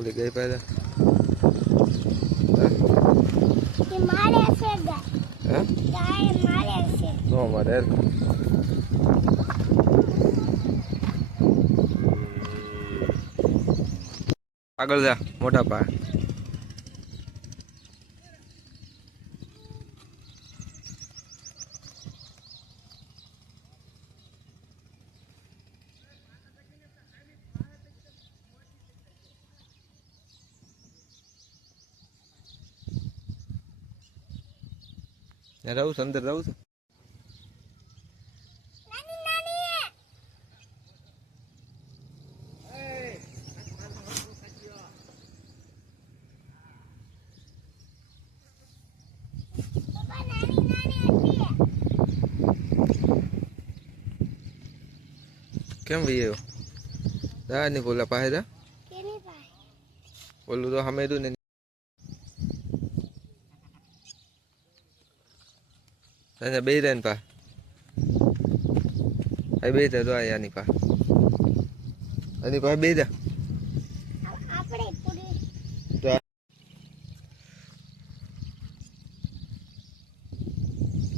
ઓલી ગઈ પહેલા. નો મારે આગળ જા મોટા પા રહું છું અંદર રહું છું. કેમ ભાઈ આવ્યો જા ની બોલા પાસે ઓલું તો હમે રહ્યું ને અહીંયા બે રહે પા આ બે તો આ યાની પા આની પાસે બે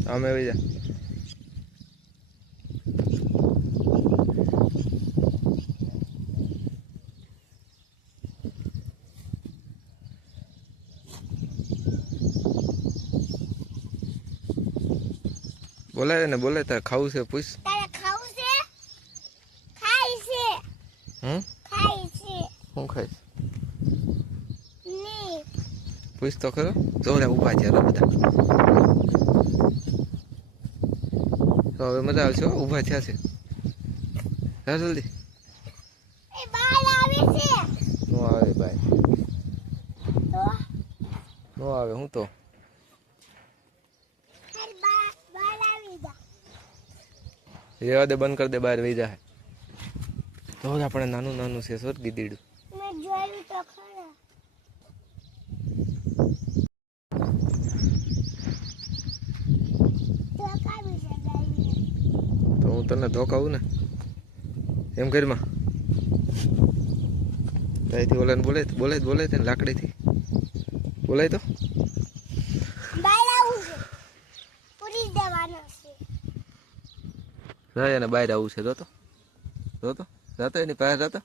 અમે આ- જા બોલાય ને બોલે તારે ખાવું છે પૂછ. તારે ખાવું છે? ખાઈ છે. હમ? ખાઈ છે. શું ખાઈશની. પૂછ તો ખરો. જોડે ઊભા છે હાલો બધા. તો હવે મજા આવશે હો, ઊભા થયા છે. હા જલ્દી. એ બાલ આવે છે. નો આવે ભાઈ. તો? નો આવે હું તો હર બા બાલ આવી જા રેવા દે બંધ કરી દે બહાર વહી જાય તો જ આપણે નાનું નાનું છે સોર ગીદીડું તો હું તને ધોકાવું ને? એમ ઘરમાં? ત્યાંથી ઓલાને બોલે બોલે બોલે તને લાકડીથી. બોલાય તો બાલ આવું છે પૂરી દેવાનો છે જાય અને બહાર આવું છે. જોતો? જોતો? જાતો એની પાસે જાતો?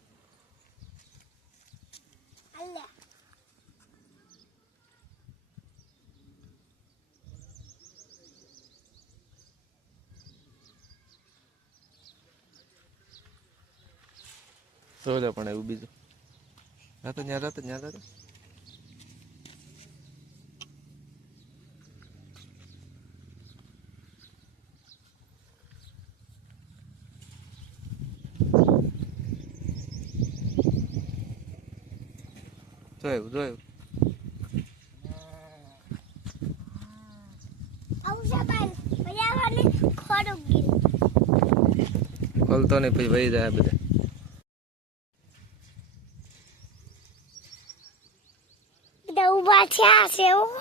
સોલે પણ એવું બીજું. જાતો ત્યાં જાતો ત્યાં જાતો? જોયું જોયું આવું છે બાલ પર્યાવરણને ખોડું ગયું ખોલતો નહીં પછી વહી જાય બધા બધા ઊભા થયા છે એવું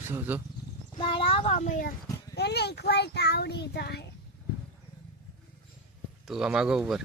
જો જો એને ઇક્વલ તાવડી જાય. તું આમ આગો ઉપર.